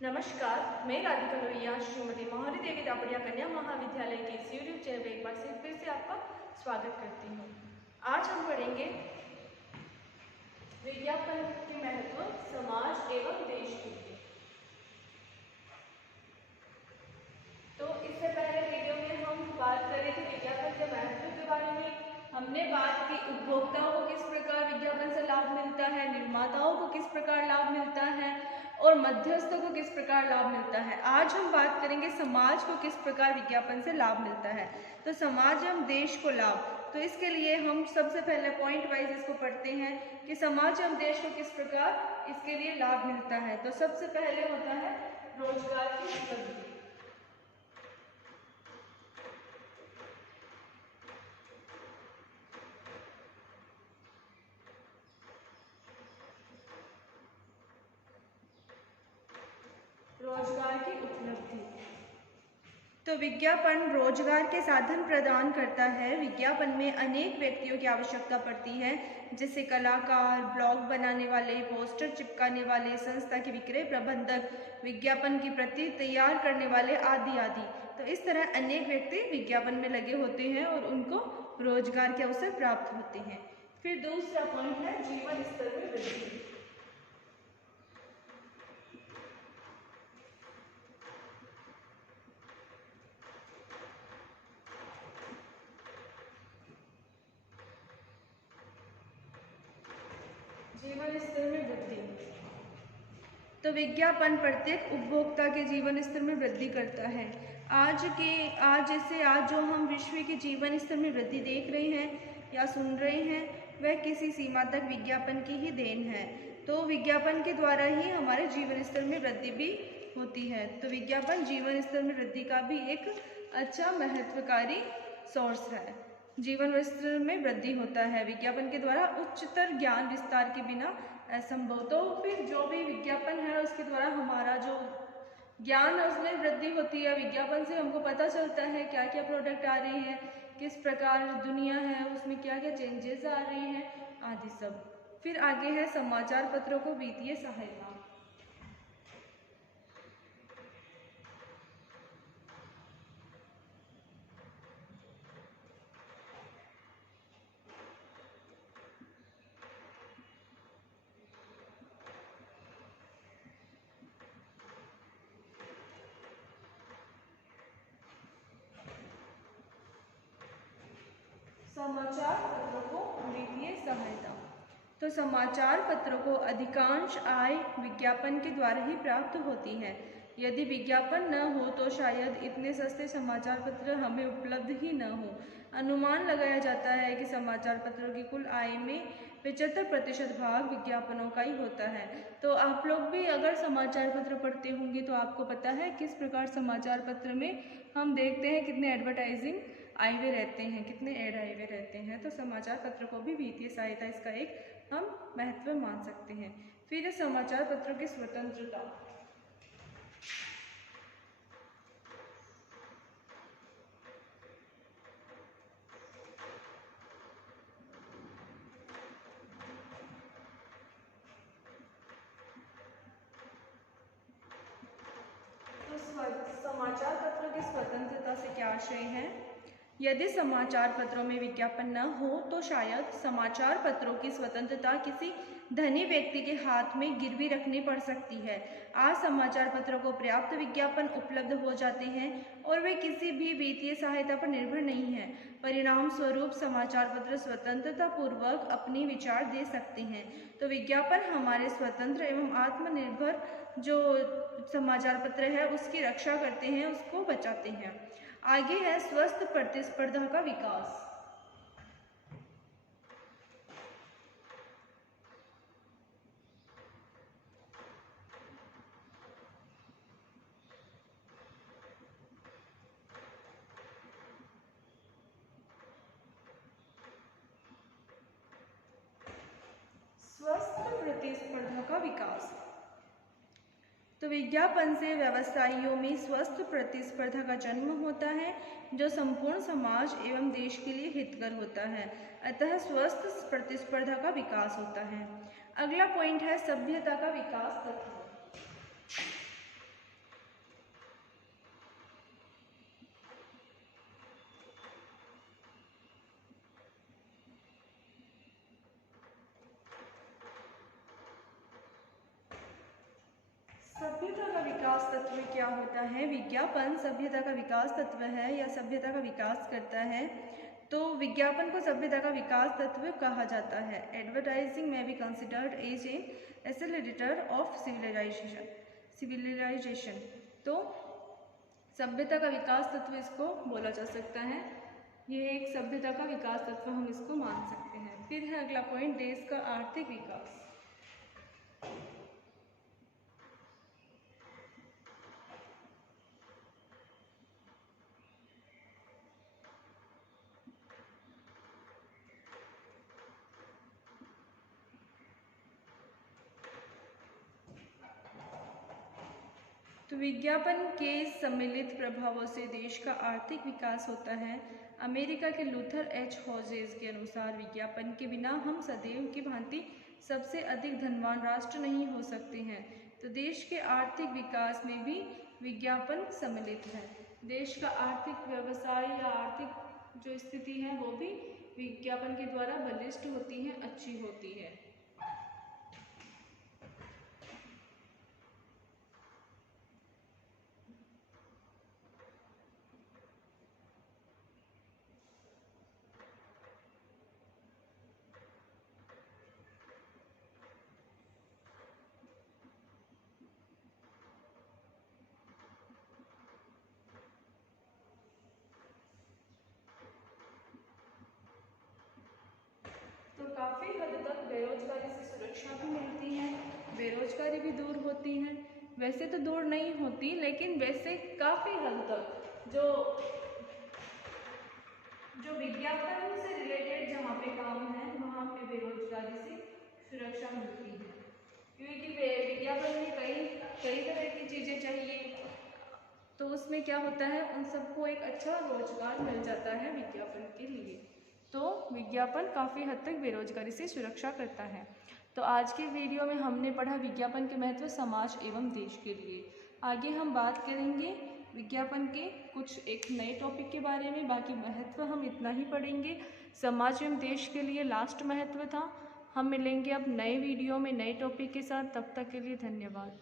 नमस्कार, मैं राधिका लोहिया श्रीमती मोहरी देवी दापड़िया कन्या महाविद्यालय के इस यूट्यूब चैनल पर एक बार फिर से आपका स्वागत करती हूँ। आज हम पढ़ेंगे विज्ञापन के महत्व समाज एवं देश के लिए। तो इससे पहले वीडियो में हम बात कर रहे थे विज्ञापन के महत्व के बारे में। हमने बात की उपभोक्ताओं को किस प्रकार विज्ञापन से लाभ मिलता है, निर्माताओं को किस प्रकार लाभ मिलता है और मध्यस्थों को किस प्रकार लाभ मिलता है। आज हम बात करेंगे समाज को किस प्रकार विज्ञापन से लाभ मिलता है। तो समाज एवं देश को लाभ, तो इसके लिए हम सबसे पहले पॉइंट वाइज इसको पढ़ते हैं कि समाज एवं देश को किस प्रकार इसके लिए लाभ मिलता है। तो सबसे पहले होता है रोजगार की वृद्धि। रोजगार की उपलब्धि। तो विज्ञापन रोजगार के साधन प्रदान करता है। विज्ञापन में अनेक व्यक्तियों की आवश्यकता पड़ती है, जैसे कलाकार, ब्लॉग बनाने वाले, पोस्टर चिपकाने वाले, संस्था के विक्रय प्रबंधक, विज्ञापन की प्रति तैयार करने वाले आदि आदि। तो इस तरह अनेक व्यक्ति विज्ञापन में लगे होते हैं और उनको रोजगार के अवसर प्राप्त होते हैं। फिर दूसरा पॉइंट है जीवन स्तर में वृद्धि। जीवन स्तर में वृद्धि। तो विज्ञापन प्रत्येक उपभोक्ता के जीवन स्तर में वृद्धि करता है। आज जो हम विश्व के जीवन स्तर में वृद्धि देख रहे हैं या सुन रहे हैं, वह किसी सीमा तक विज्ञापन की ही देन है। तो विज्ञापन के द्वारा ही हमारे जीवन स्तर में वृद्धि भी होती है। तो विज्ञापन जीवन स्तर में वृद्धि का भी एक अच्छा महत्वकारी सोर्स है। जीवन स्तर में वृद्धि होता है विज्ञापन के द्वारा, उच्चतर ज्ञान विस्तार के बिना असंभव। तो फिर जो भी विज्ञापन है उसके द्वारा हमारा जो ज्ञान है उसमें वृद्धि होती है। विज्ञापन से हमको पता चलता है क्या क्या प्रोडक्ट आ रहे हैं, किस प्रकार दुनिया है, उसमें क्या क्या चेंजेस आ रहे हैं आदि सब। फिर आगे है समाचार पत्रों को वित्तीय सहायता। समाचार पत्रों को वित्तीय सहायता। तो समाचार पत्रों को अधिकांश आय विज्ञापन के द्वारा ही प्राप्त होती है। यदि विज्ञापन न हो तो शायद इतने सस्ते समाचार पत्र हमें उपलब्ध ही न हो। अनुमान लगाया जाता है कि समाचार पत्रों की कुल आय में 75% भाग विज्ञापनों का ही होता है। तो आप लोग भी अगर समाचार पत्र पढ़ते होंगे तो आपको पता है किस प्रकार समाचार पत्र में हम देखते हैं कितने एडवर्टाइजिंग आए हुए रहते हैं, कितने ऐड आए हुए रहते हैं। तो समाचार पत्र को भी वित्तीय सहायता इसका एक हम महत्व मान सकते हैं। फिर समाचार पत्रों की स्वतंत्रता। तो समाचार पत्रों की स्वतंत्रता से क्या आशय है? यदि समाचार पत्रों में विज्ञापन न हो तो शायद समाचार पत्रों की स्वतंत्रता किसी धनी व्यक्ति के हाथ में गिरवी रखनी पड़ सकती है। आज समाचार पत्रों को पर्याप्त विज्ञापन उपलब्ध हो जाते हैं और वे किसी भी वित्तीय सहायता पर निर्भर नहीं हैं। परिणाम स्वरूप समाचार पत्र स्वतंत्रता पूर्वक अपनी विचार दे सकते हैं। तो विज्ञापन हमारे स्वतंत्र एवं आत्मनिर्भर जो समाचार पत्र है उसकी रक्षा करते हैं, उसको बचाते हैं। आगे है स्वस्थ प्रतिस्पर्धा का विकास। स्वस्थ प्रतिस्पर्धा का विकास। तो विज्ञापन से व्यवसायियों में स्वस्थ प्रतिस्पर्धा का जन्म होता है, जो संपूर्ण समाज एवं देश के लिए हितकर होता है। अतः स्वस्थ प्रतिस्पर्धा का विकास होता है। अगला पॉइंट है सभ्यता का विकास तत्व। विकास तत्व क्या होता है? विज्ञापन सभ्यता का विकास तत्व है या सभ्यता का विकास करता है। तो विज्ञापन को सभ्यता का विकास तत्व कहा जाता है। एडवर्टाइजिंग में be considered as a accelerator of civilisation. तो सभ्यता का विकास तत्व इसको बोला जा सकता है। यह एक सभ्यता का विकास तत्व हम इसको मान सकते हैं। फिर है अगला पॉइंट, देश का आर्थिक विकास। तो विज्ञापन के सम्मिलित प्रभावों से देश का आर्थिक विकास होता है। अमेरिका के लूथर एच हॉजेस के अनुसार विज्ञापन के बिना हम सदैव की भांति सबसे अधिक धनवान राष्ट्र नहीं हो सकते हैं। तो देश के आर्थिक विकास में भी विज्ञापन सम्मिलित है। देश का आर्थिक व्यवसाय या आर्थिक जो स्थिति है वो भी विज्ञापन के द्वारा बलिष्ठ होती है, अच्छी होती है। तो काफ़ी हद तक बेरोजगारी से सुरक्षा भी मिलती है, बेरोजगारी भी दूर होती है। वैसे तो दूर नहीं होती, लेकिन वैसे काफ़ी हद तक जो विज्ञापन से रिलेटेड जहाँ पे काम है वहाँ पे बेरोजगारी से सुरक्षा मिलती है, क्योंकि विज्ञापन में कई तरह की चीज़ें चाहिए। तो उसमें क्या होता है, उन सबको एक अच्छा रोजगार मिल जाता है विज्ञापन के लिए। तो विज्ञापन काफ़ी हद तक बेरोजगारी से सुरक्षा करता है। तो आज के वीडियो में हमने पढ़ा विज्ञापन के महत्व समाज एवं देश के लिए। आगे हम बात करेंगे विज्ञापन के कुछ एक नए टॉपिक के बारे में। बाकी महत्व हम इतना ही पढ़ेंगे। समाज एवं देश के लिए लास्ट महत्व था। हम मिलेंगे अब नए वीडियो में नए टॉपिक के साथ। तब तक के लिए धन्यवाद।